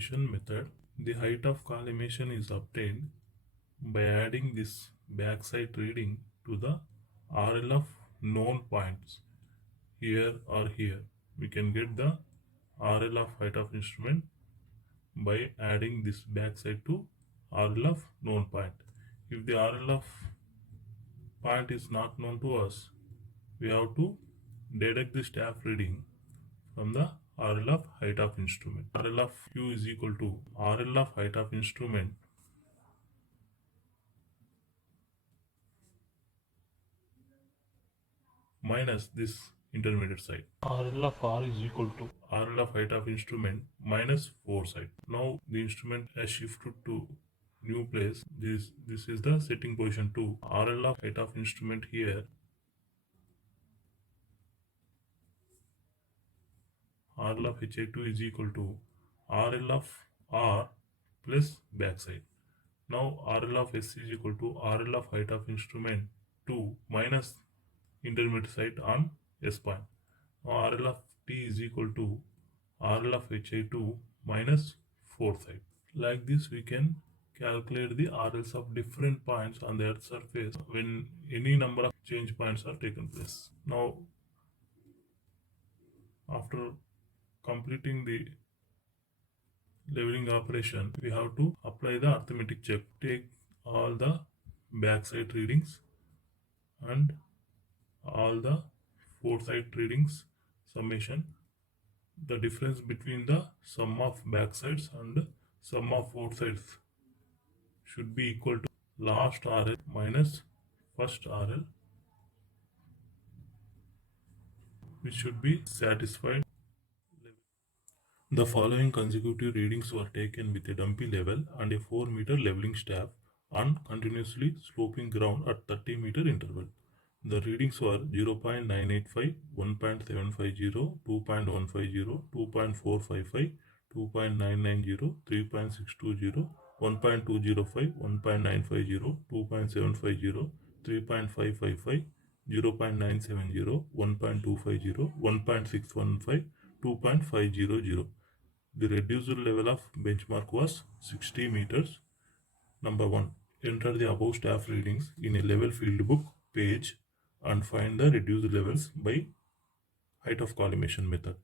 collimation method. The height of collimation is obtained by adding this backside reading to the RL of known points here or here. We can get the RL of height of instrument by adding this backside to RL of known point. If the RL of point is not known to us, we have to deduct the staff reading from the RL of height of instrument. RL of Q is equal to RL of height of instrument minus this intermediate side. RL of R is equal to RL of height of instrument minus 4 side. Now the instrument has shifted to new place. This is the setting position 2. RL of height of instrument here. RL of HA2 is equal to RL of R plus backside. Now RL of S is equal to RL of height of instrument 2 minus intermediate side on S point. Now RL of T is equal to RL of HA2 minus 4 side. Like this we can calculate the RLs of different points on the earth surface when any number of change points are taken place. Now after completing the leveling operation, we have to apply the arithmetic check. Take all the backside readings and all the foresight readings summation. The difference between the sum of backsides and sum of foresights should be equal to last RL minus first RL, which should be satisfied. The following consecutive readings were taken with a dumpy level and a 4-meter leveling staff on continuously sloping ground at 30-meter interval. The readings were 0.985, 1.750, 2.150, 2.455, 2.990, 3.620, 1.205, 1.950, 2.750, 3.555, 0.970, 1.250, 1.615, 2.500. The reduced level of benchmark was 60 meters. Number 1. Enter the above staff readings in a level field book page and find the reduced levels by height of collimation method.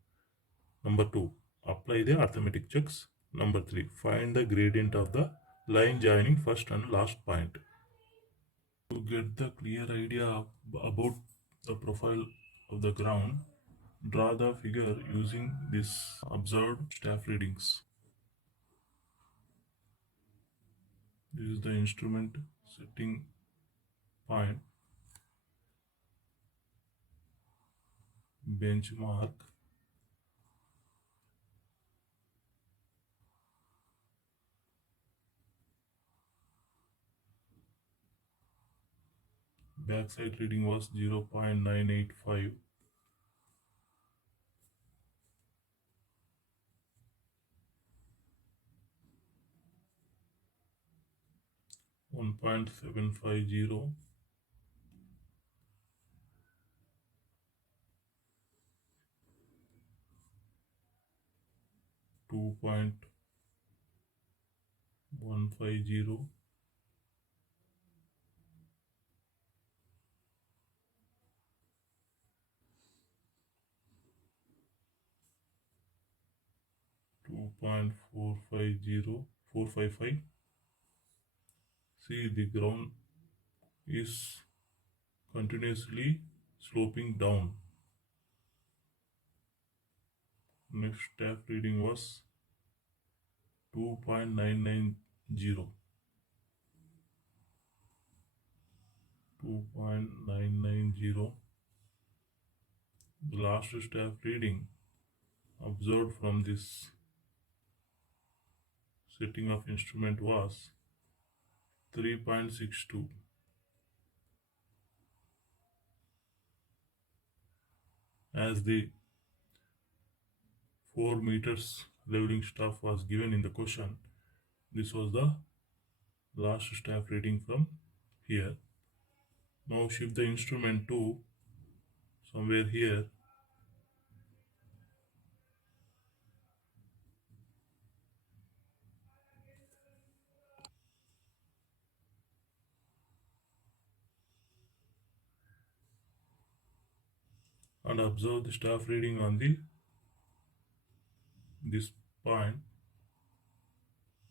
Number 2. Apply the arithmetic checks. Number 3. Find the gradient of the line joining first and last point. To get the clear idea about the profile of the ground, draw the figure using this observed staff readings. This is the instrument setting point, benchmark, backside reading was 0.985, 1.750, 2.150, 2.450, 455. See, the ground is continuously sloping down. Next staff reading was 2.990, 2.990. The last staff reading observed from this setting of instrument was 3.62. As the 4 meters leveling staff was given in the question, this was the last staff reading from here. Now shift the instrument to somewhere here. and observe the staff reading on the this point,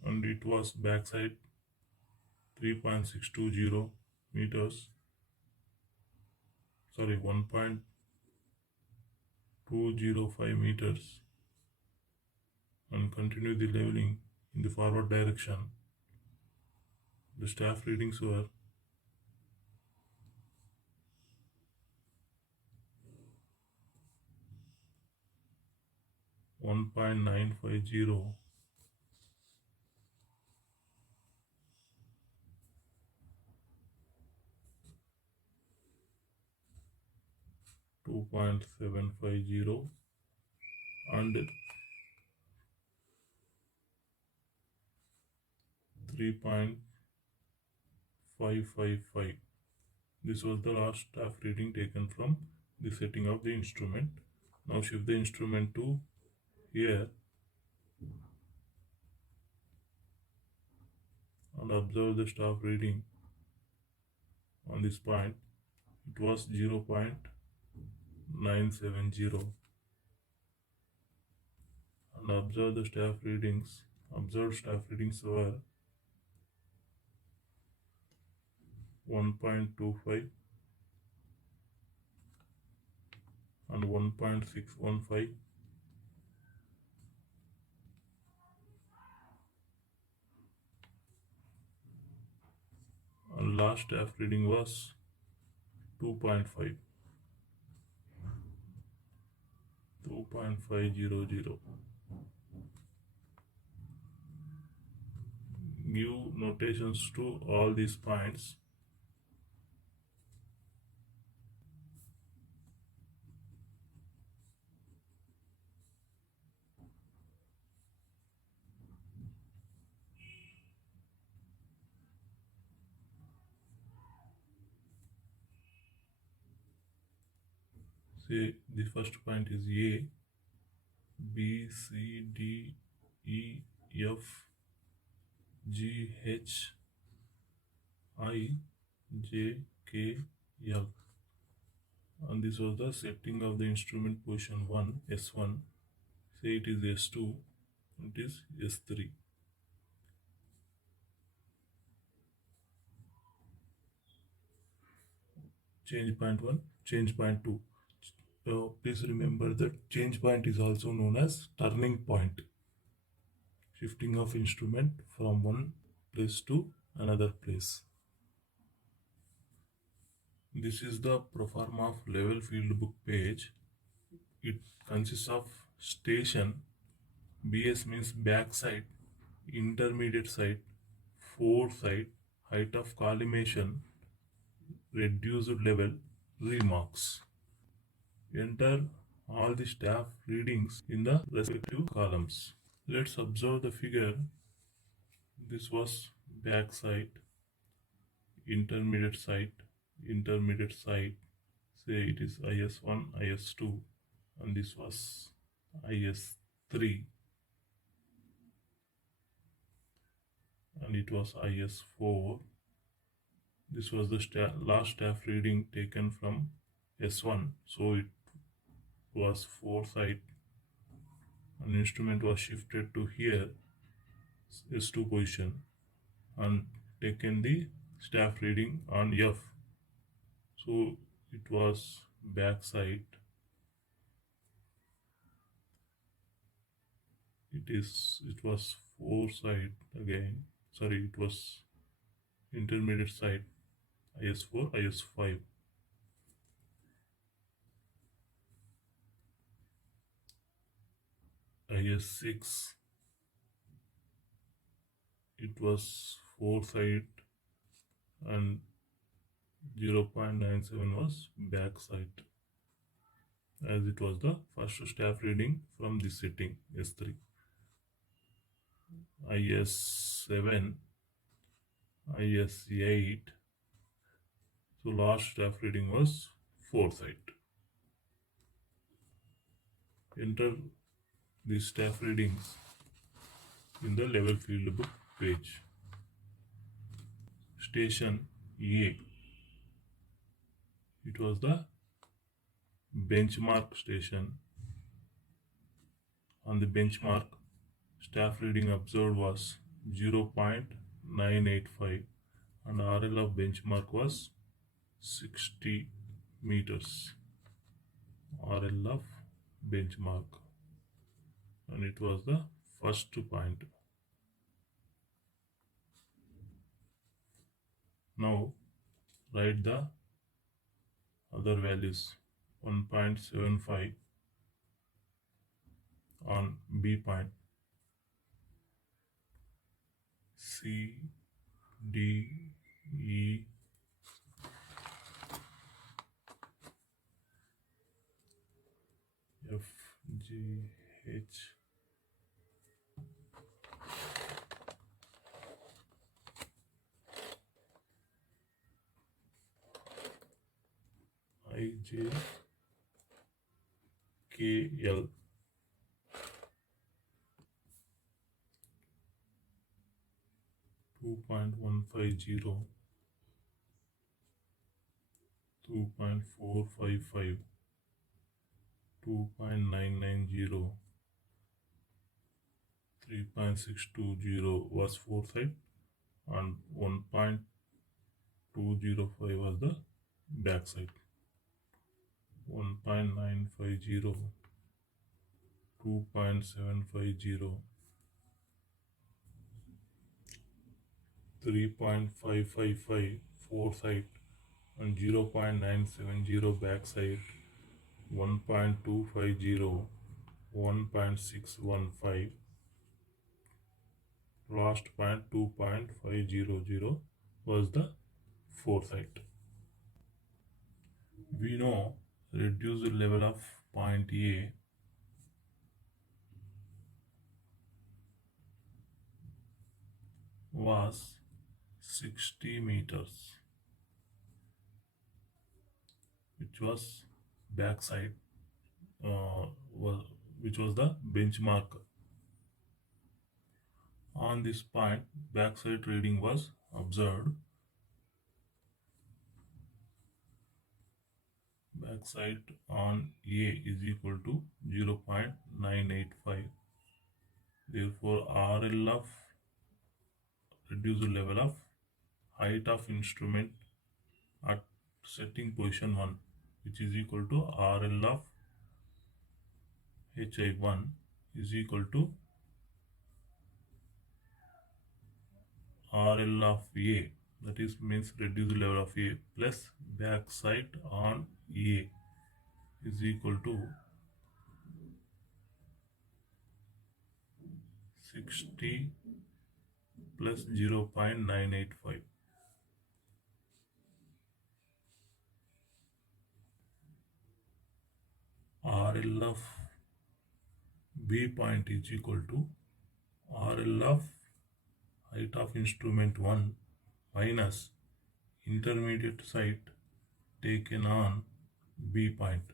and it was backside 3.620 meters, sorry, 1.205 meters, and continue the leveling in the forward direction. The staff readings were 1.950, 2.750, and 3.555. This was the last staff reading taken from the setting of the instrument. Now shift the instrument to here and observe the staff reading on this point. It was 0.970, and observe the staff readings. Observed staff readings were 1.25 and 1.615, and last staff reading was 2.5, 2.500. Give notations to all these points. Say the first point is A, B, C, D, E, F, G, H, I, J, K, L. And this was the setting of the instrument position 1, S1. Say it is S2, it is S3. Change point 1, change point 2. Please remember that change point is also known as turning point. Shifting of instrument from one place to another place. This is the proforma of level field book page. It consists of station, BS means backside, intermediate side, foreside, height of collimation, reduced level, remarks. Enter all the staff readings in the respective columns. Let's observe the figure. This was backside, intermediate side, say it is IS1, IS2, and this was IS3, and it was IS4. This was the last staff reading taken from S1, so it was foreside, and instrument was shifted to here, S2 position, and taken the staff reading on F. So it was backside, it was foreside again, sorry, it was intermediate side, IS4, IS5. IS6, it was foreside, and 0.97 was backside, as it was the first staff reading from this setting, S3. IS7, IS8, so last staff reading was foreside. Enter the staff readings in the level field book page. Station A, it was the benchmark station. On the benchmark, staff reading observed was 0.985 and RL of benchmark was 60 meters. RL of benchmark, and it was the first point. Now write the other values. 1.75 on B point, C, D, E, F, G, H, I, J, K, L. 2.150, 2.455, 2.990, 3.620 was foresight, and 1.205 was the backside. 1.950, 2.750, 3.555 foresight, and 0.970 backside. 1.250, 1.615, last point 2.500 was the foresight. We know reduced level of point A was 60 meters, which was backside, which was the benchmark. On this point, backside reading was observed. Backside on A is equal to 0.985. Therefore, RL of reduced level of height of instrument at setting position 1, which is equal to RL of HI1 is equal to RL of A, that is means reduced level of A, plus backside on A is equal to 60 plus 0.985. RL of B point is equal to RL of height of instrument 1 minus intermediate site taken on B point.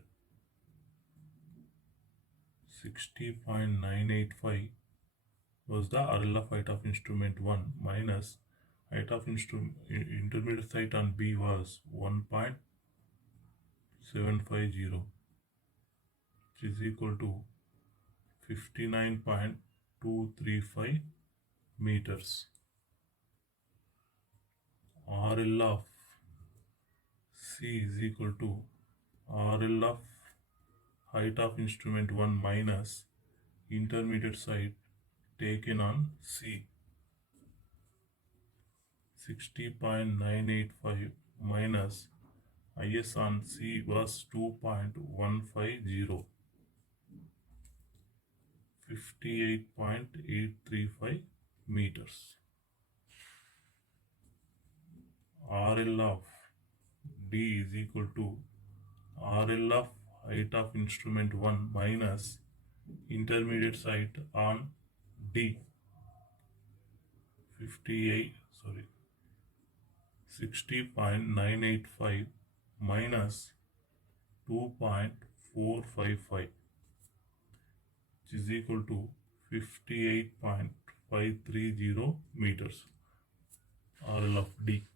60.985 was the RL of height of instrument 1 minus height of intermediate site on B was 1.750, which is equal to 59.235 meters. RL of C is equal to RL of height of instrument 1 minus intermediate site taken on C. 60.985 minus IS on C was 2.150, 58.835 meters. RL of D is equal to RL of height of instrument 1 minus intermediate site on D. 60.985 minus 2.455, which is equal to 58.530 meters. RL of D.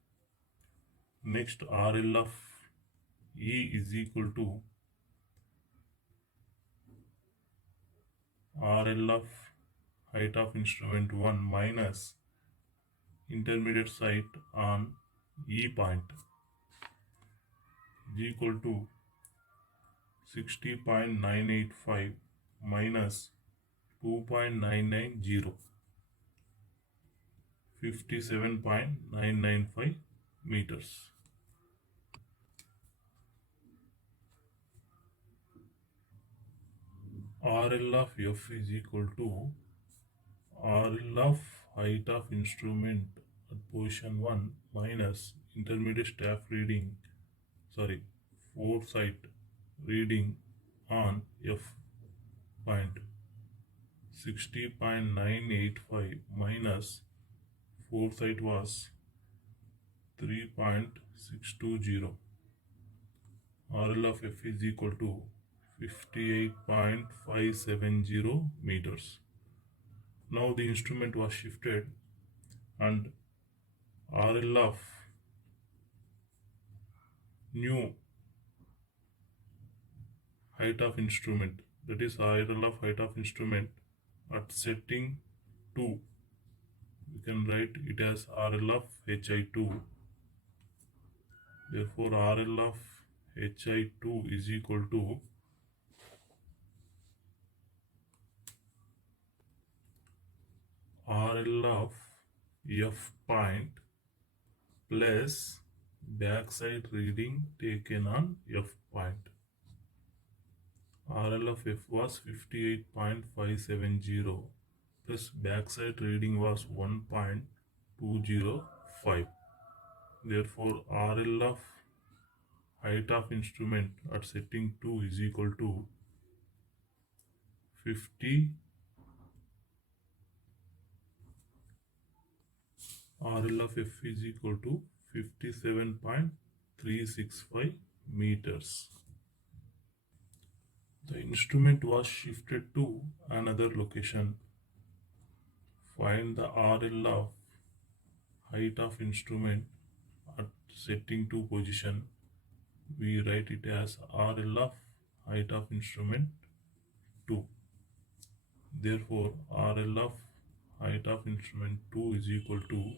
Next, RL of E is equal to RL of height of instrument 1 minus intermediate site on E point is equal to 60.985 minus 2.990, 57.995 meters. RL of F is equal to RL of height of instrument at position 1 minus intermediate staff reading, sorry, foresight reading on F point 60.985 minus foresight was 3.620. RL of F is equal to 58.570 meters. Now the instrument was shifted and RL of new height of instrument, that is RL of height of instrument at setting 2, we can write it as RL of HI2. Therefore RL of HI2 is equal to RL of F point plus backside reading taken on F point. RL of F was 58.570 plus backside reading was 1.205. Therefore RL of height of instrument at setting 2 is equal to 50. RL of F is equal to 57.365 meters. The instrument was shifted to another location. Find the RL of height of instrument at setting 2 position. We write it as RL of height of instrument 2. Therefore RL of height of instrument 2 is equal to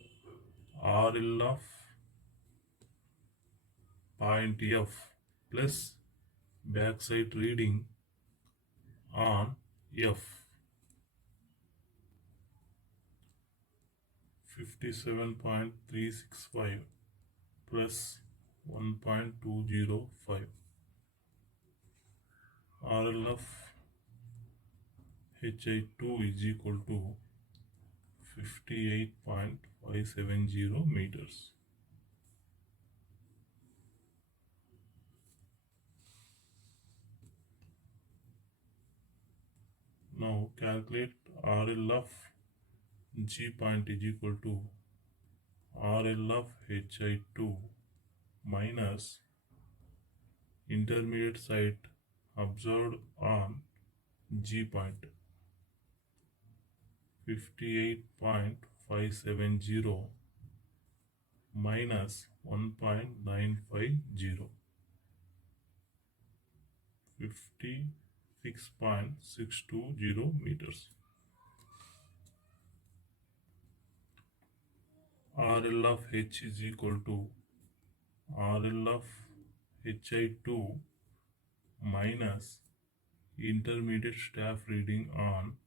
RL of point F plus backside reading on F, 57.365 plus 1.205. RL of HI2 is equal to 58.570 meters. Now calculate RL of G point is equal to RL of HI2 minus intermediate site observed on G point, 58.570 minus 1.950, 56.620 meters. RL of H is equal to RL of HI2 minus intermediate staff reading on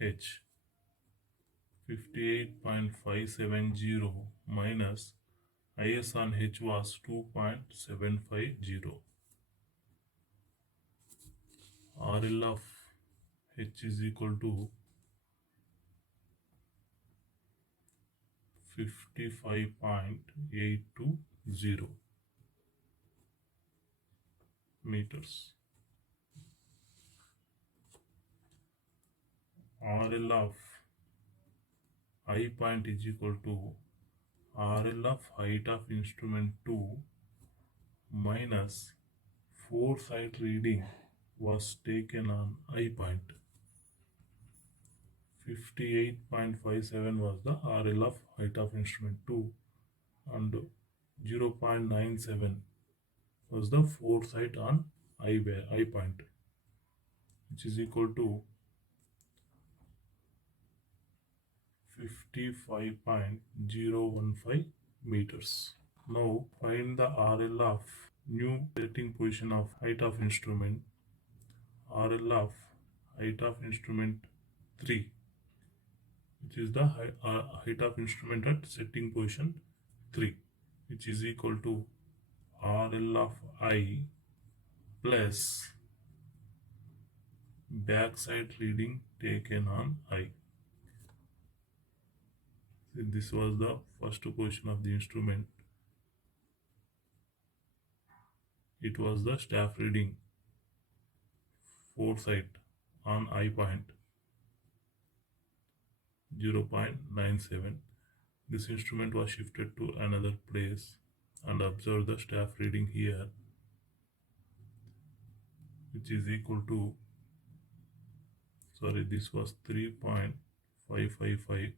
H, 58.570 minus IS on H was 2.750. RL of H is equal to 55.820 meters. RL of I point is equal to RL of height of instrument 2 minus foresight reading was taken on I point. 58.57 was the RL of height of instrument 2 and 0.97 was the foresight on I point, which is equal to 55.015 meters. Now find the RL of new setting position of height of instrument. RL of height of instrument 3, which is the height of instrument at setting position 3, which is equal to RL of I plus backside reading taken on I. So this was the first position of the instrument. It was the staff reading foresight on I point 0.97. This instrument was shifted to another place and observe the staff reading here, which is equal to, this was 3.555,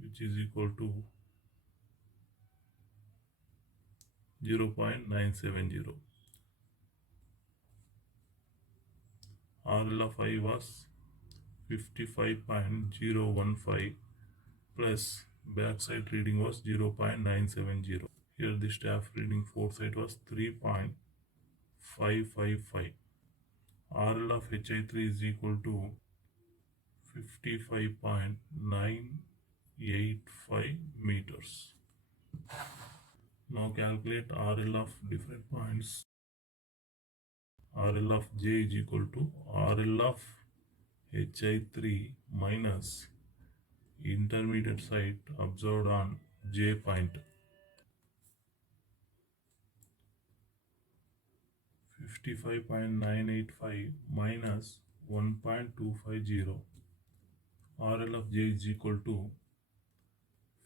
which is equal to 0.970. RL of I was 55.015 plus backside reading was 0.970. Here the staff reading foresight was 3.555. RL of HI3 is equal to 55.985 meters. Now calculate RL of different points. RL of J is equal to RL of HI3 minus intermediate site observed on J point. 55.985 minus 1.250. RL of J is equal to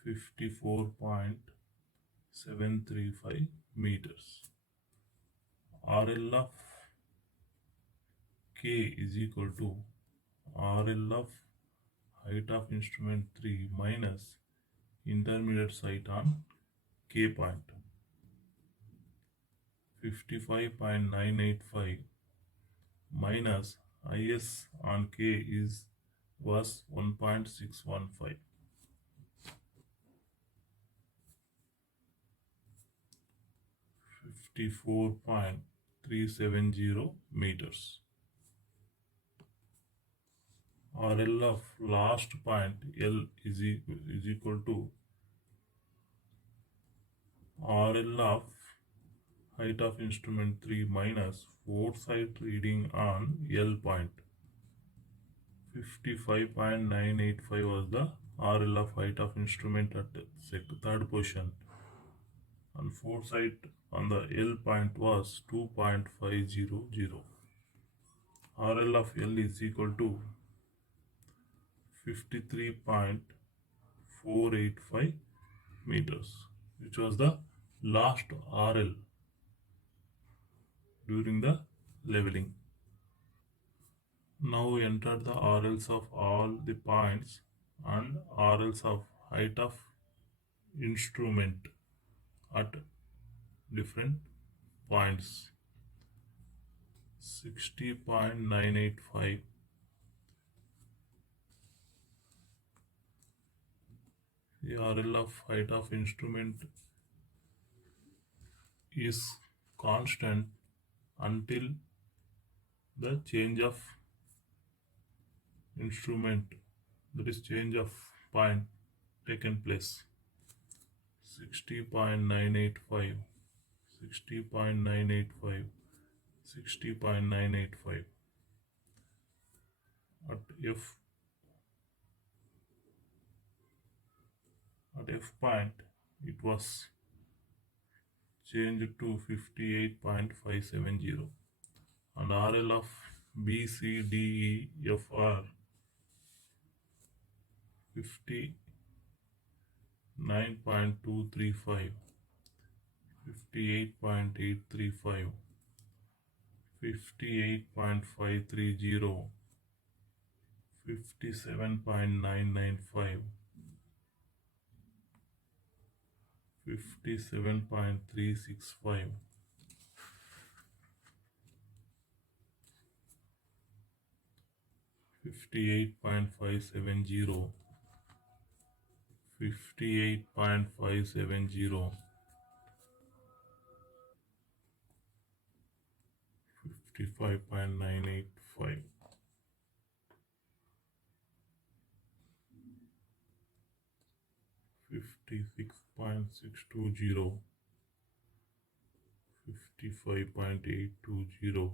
54.735 meters. RL of K is equal to RL of height of instrument 3 minus intermediate site on K point. 55.985 minus IS on K was 1.615. 54.370 meters. RL of last point L is equal to RL of height of instrument 3 minus foresight reading on L point. 55.985 was the RL of height of instrument at third position, and foresight on the L point was 2.500. RL of L is equal to 53.485 meters, which was the last RL during the leveling. Now enter the RLs of all the points and RLs of height of instrument at different points. 60.985, the RL of height of instrument is constant until the change of instrument, that is change of point, taken place. 60.985, 60.985, 60.985. At F point it was changed to 58.570, and RL of B, C, D, E, F are 59.235, 58.835, 58.530, 57.995, 57.365, 57.365, 58.570, 58.570, 55.985, 56.620, 55.820,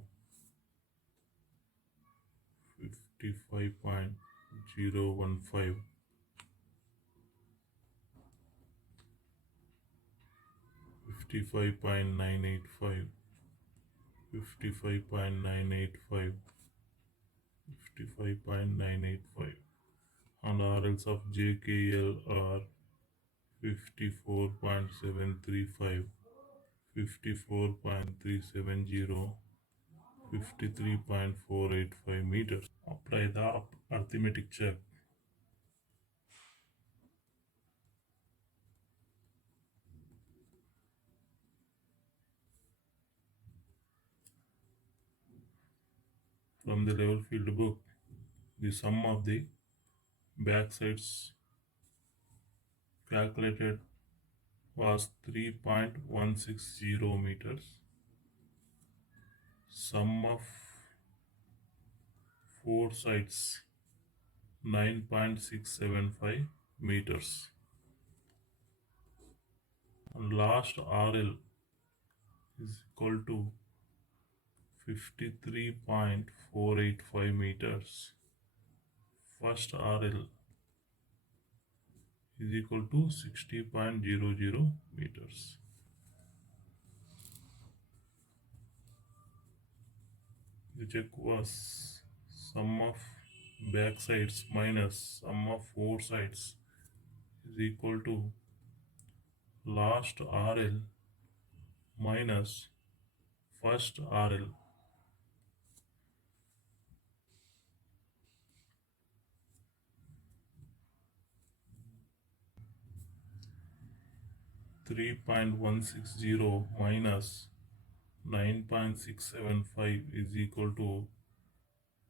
55.015, 55.985, 55.985, 55.985, and RLs of JKL are 54.735, 54.370, 53.485 meters. Apply the arithmetic check. From the level field book, the sum of the backsides calculated was 3.160 meters. Sum of four sides 9.675 meters. And last RL is equal to 53.485 meters. First RL is equal to 60.00 meters. The check was sum of back sides minus sum of four sides is equal to last RL minus first RL. 3.160 minus 9.675 is equal to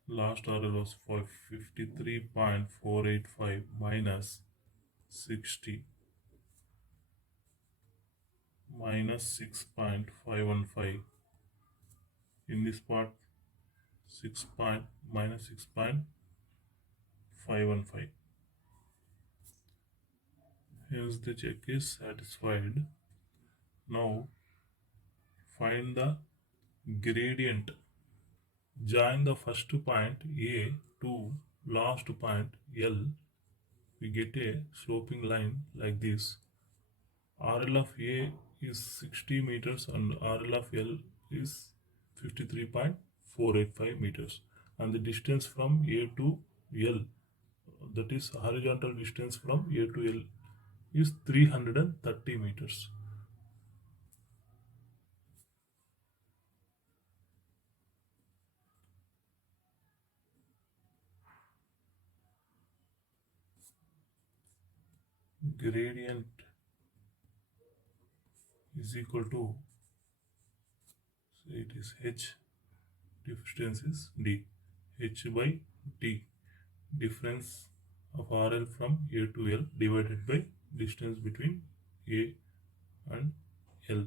last RL was for 53.485 minus 60 minus 6.515. In this part 6 point minus 6.515. Hence the check is satisfied. Now find the gradient. Join the first point A to last point L. We get a sloping line like this. RL of A is 60 meters and RL of L is 53.485 meters. And the distance from A to L, that is horizontal distance from A to L, is 330 meters. Gradient is equal to, so it is H, distance is D, H by D, difference of RL from A to L divided by distance between A and L.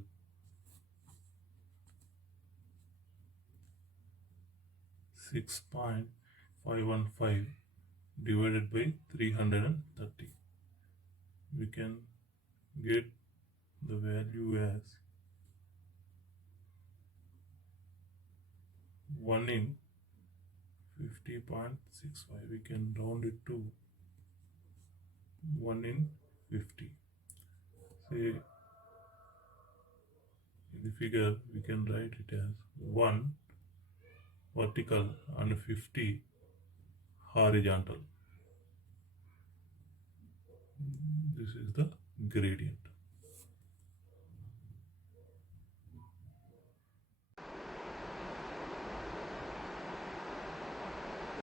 6.515 divided by 330. We can get the value as 1 in 50.65. We can round it to 1 in 50. Say in the figure we can write it as 1 vertical and 50 horizontal. This is the gradient.